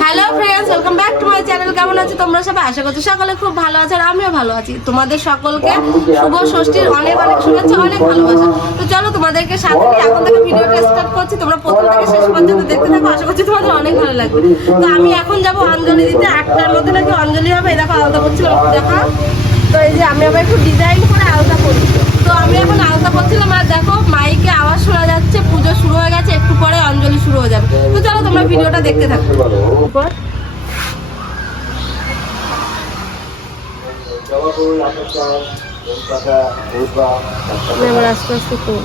Hello friends welcome back to my channel কেমন আছো তোমরা সবাই? আশা করছি সকলে খুব ভালো আছো আর আমিও ভালো আছি। তোমাদের সকলকে শুভ ষষ্ঠীর অনেক অনেক শুভেচ্ছা, অনেক ভালোবাসা। তো চলো তোমাদেরকে সাথে নিয়ে এখন থেকে ভিডিওটা স্টার্ট করছি। তোমরা প্রথম থেকে শেষ পর্যন্ত দেখতে থাকো, আশা করছি তোমাদের অনেক ভালো লাগবে। তো আমি এখন যাব অঞ্জলি দিতে আটটার মধ্যে নাকি অঞ্জলি হবে, এই দেখো আলাদা করছিলাম দেখা তো এই যে আমি আবার একটু ডিজাইন করে আলাদা করি তো আমি এখন আলাদা করছিলাম, আর দেখো মাইকে আওয়াজ শোনা যাচ্ছে, পুজো শুরু হয়ে গেছে, একটু পরে অঞ্জলি শুরু হয়ে যাবে। তো চলো তোমরা ভিডিওটা দেখতে থাকো। এরপর? আমি আবার আস্তে আস্তে করব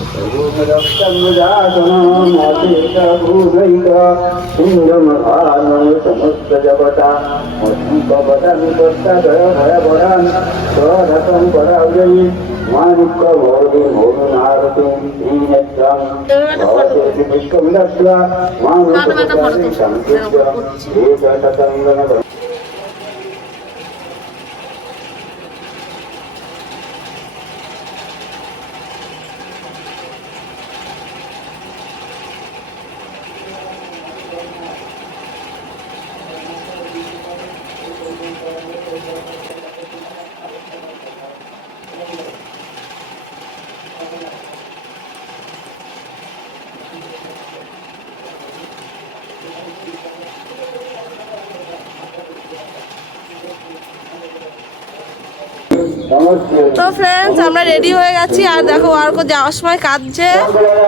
তো ফ্রেন্ডস আমরা রেডি হয়ে গেছি। আর দেখো আর যাওয়ার সময় কাঁদছে।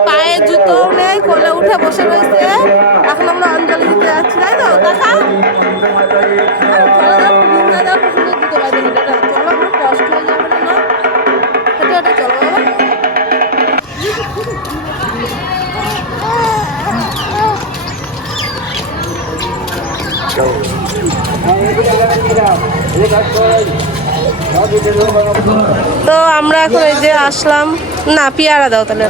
পায়ে জুতো নেই, কোলে উঠে বসে রয়েছে। এখন আমরা অঞ্জলি দিতে যাচ্ছি, তাই তো? দেখা। চলো তো আমরা এখন এই যে আসলাম। না পিয়ারা দাও তাহলে।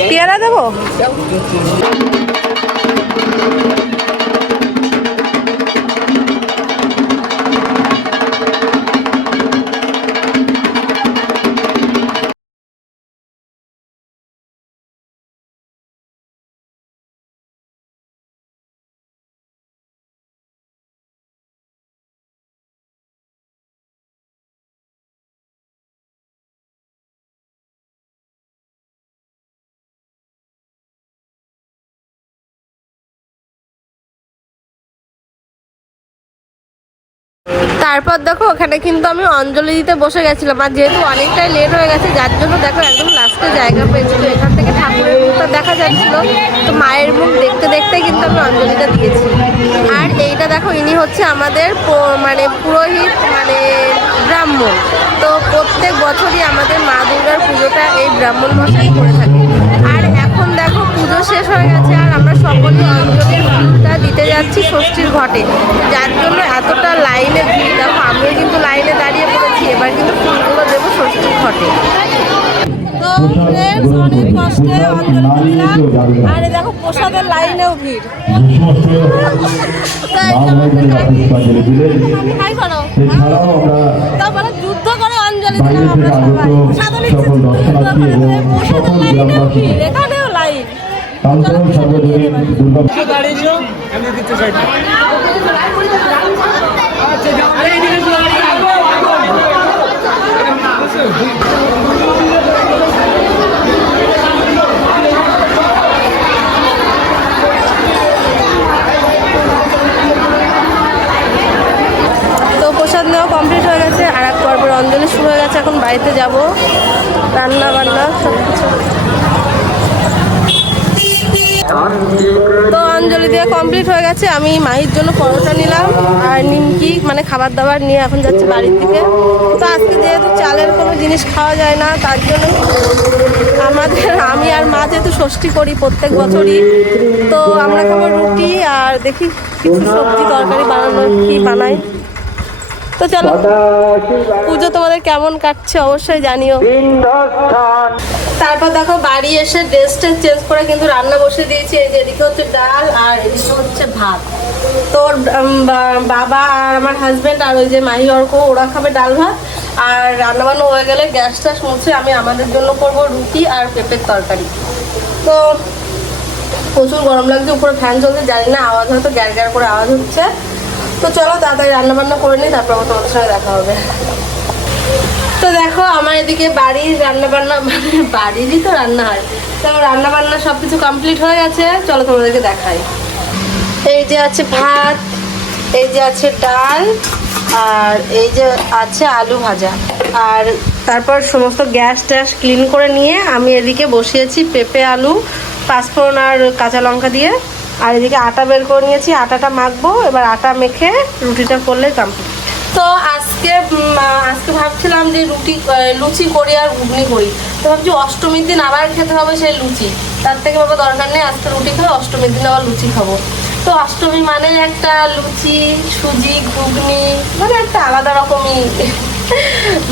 পেয়ারা দেবো? তারপর দেখো, ওখানে কিন্তু আমি অঞ্জলি দিতে বসে গেছিলাম। আর যেহেতু অনেকটাই লেট হয়ে গেছে, যার জন্য দেখো একদম লাস্টে জায়গা পেয়েছি। তো এখান থেকে ঠাকুরের মুখটা দেখা যাচ্ছিল। তো মায়ের মুখ দেখতে দেখতে কিন্তু আমি অঞ্জলিটা দিয়েছি। আর এইটা দেখো, ইনি হচ্ছে আমাদের মানে পুরোহিত মানে ব্রাহ্মণ। তো প্রত্যেক বছরই আমাদের মা দুর্গার পুজোটা এই ব্রাহ্মণ মশাই করে থাকে। আর এখন দেখো, পুজো শেষ হয়ে গেছে, আর আমরা সকলে অঞ্জলির ফুলটা দিতে যাচ্ছি ষষ্ঠীর ঘটে। যার জন্য এতটা লাইনে ভিড় দেখো আমিও কিন্তু লাইনে দাঁড়িয়ে পড়েছি এবার কিন্তু ফুলগুলো দেবো ষষ্ঠীর ঘটে। তো friends, অনেক কষ্টে আর দেখো প্রসাদের লাইনেও ভিড়। তো এই যে আমাদের কাকি। হাই করো। এছাড়াও আমরা তারপরে যুদ্ধ করে অঞ্জলি বাইরে দিলাম আমরা থেকে সবাই আগত সাধনী সকল দর্শনার্থী এবং প্রসাদের সকল লাইনেও গ্রামবাসী ভিড় এখানেও লাইন তান্ত্রিক সর্বজনীন দুর্গা তো প্রসাদ নেওয়া কমপ্লিট হয়ে গেছে আর এক পর্বের গেছে এখন বাড়িতে যাব। রান্না বান্না তো অঞ্জলি দিয়ে কমপ্লিট হয়ে গেছে। আমি মাহির জন্য পরোটা নিলাম আর নিমকি মানে খাবার দাবার নিয়ে এখন যাচ্ছি বাড়ির দিকে। তো আজকে যেহেতু চালের কোনো জিনিস খাওয়া যায় না, তার জন্য আমাদের, আমি আর মা যেহেতু ষষ্ঠী করি প্রত্যেক বছরই, তো আমরা খাব রুটি আর দেখি কিছু সবজি তরকারি বানানো কি বানাই। তো চলো পুজো তোমাদের কেমন কাটছে অবশ্যই জানিও। তারপর দেখো বাড়ি এসে ড্রেসটা চেঞ্জ করে কিন্তু রান্না বসে দিয়েছি এই যে এদিকে হচ্ছে ডাল আর এদিকে হচ্ছে ভাত। তোর বাবা আর আমার হাজবেন্ড আর ওই যে মাহি অর্ক ওরা খাবে ডাল ভাত। আর রান্নাবান্না হয়ে গেলে গ্যাস ট্যাস মুছে আমি আমাদের জন্য করব রুটি আর পেঁপের তরকারি। তো প্রচুর গরম লাগছে উপরে ফ্যান চলছে জানি না আওয়াজ হয়তো গ্যার গ্যার করে আওয়াজ হচ্ছে। তো চলো তাড়াতাড়ি রান্নাবান্না করে নিই, তারপর আবার তোমাদের সঙ্গে দেখা হবে। তো দেখো, আমার এদিকে বাড়ির রান্না বান্না মানে বাড়িরই তো রান্না হয়। তো রান্না বান্না সব কিছু কমপ্লিট হয়ে গেছে, চলো তোমাদেরকে দেখাই। এই যে আছে ভাত, এই যে আছে ডাল, আর এই যে আছে আলু ভাজা। আর তারপর সমস্ত গ্যাস ট্যাস ক্লিন করে নিয়ে আমি এদিকে বসিয়েছি পেঁপে, আলু, পাঁচফোড়ন আর কাঁচা লঙ্কা দিয়ে। আর এদিকে আটা বের করে নিয়েছি, আটাটা মাখবো, এবার আটা মেখে রুটিটা করলে কমপ্লিট তো আজকে আজকে ভাবছিলাম যে রুটি লুচি করি আর ঘুগনি করি। তো ভাবছি অষ্টমীর দিন আবার খেতে হবে সেই লুচি। তার থেকে বাবা দরকার নেই, আজকে রুটি খাব, অষ্টমীর দিন আবার লুচি খাব। তো অষ্টমী মানে একটা লুচি, সুজি, ঘুগনি মানে একটা আলাদা রকমই।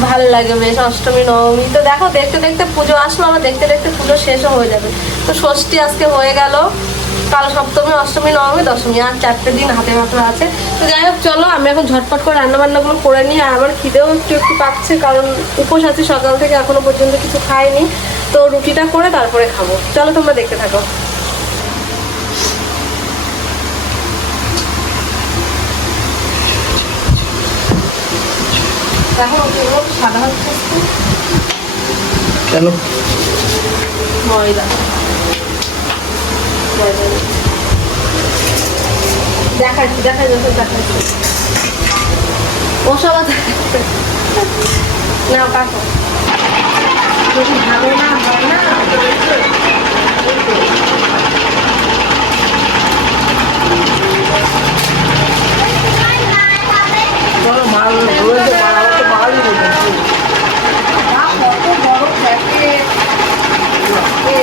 ভালো লাগে বেশ অষ্টমী, নবমী। তো দেখো, দেখতে দেখতে পুজো আসলো, আবার দেখতে দেখতে পুজো শেষও হয়ে যাবে। তো ষষ্ঠী আজকে হয়ে গেল। কাল সপ্তমী অষ্টমী নবমী দশমী আর চারটে দিন হাতে মাত্র আছে। তো যাই হোক চলো আমি এখন ঝটপট করে রান্না বান্নাগুলো করে নিই আর আমার খিদেও একটু একটু পাচ্ছে কারণ উপোস আছে সকাল থেকে এখনও পর্যন্ত কিছু খাইনি। তো রুটিটা করে তারপরে খাব। চলো তোমরা দেখতে থাকো। কেন? ময়দা। দেখাচ্ছি দেখাই যাচ্ছে দেখাচ্ছি। ওসব আছে না কাকো যদি ভালো না হয় না কত বড় প্যাকেট এ,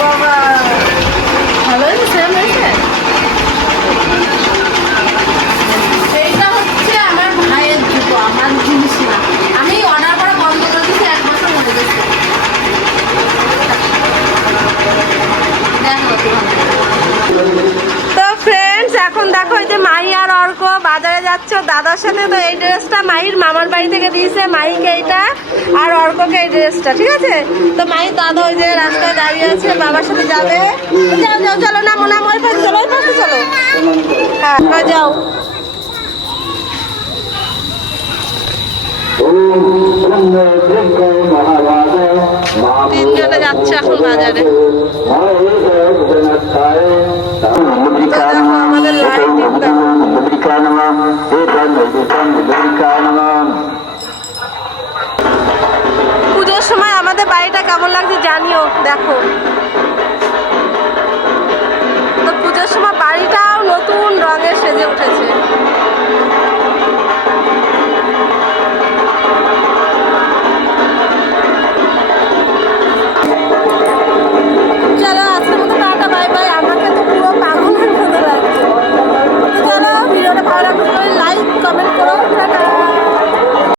বাবা ভালো হয়েছে সেম হয়েছে এইটা হচ্ছে আমার ভাইয়ের জুতো আমার জিনিস না আমি অর্ডার করা বন্ধ করে দিয়েছি এক বছর হয়ে গেছে তো ফ্রেন্ডস এখন দেখো এই যে মাই আর অর্ক বাজারে যাচ্ছ দাদার সাথে তো এই ড্রেসটা মাইর মামার বাড়ি থেকে দিয়েছে মাইকে এইটা আর অর্ককে এই ড্রেসটা ঠিক আছে তো মাই দাদা ওই যে রাস্তায় দাঁড়িয়ে আছে বাবার সাথে যাবে যাও যাও চলো না মনে ওই পাশে চলো ওই পাশে চলো হ্যাঁ হ্যাঁ, যাও তিনজনে যাচ্ছে এখন বাজারে দেখো পুজোর সময় আমাদের বাড়িটা কেমন লাগছে জানিও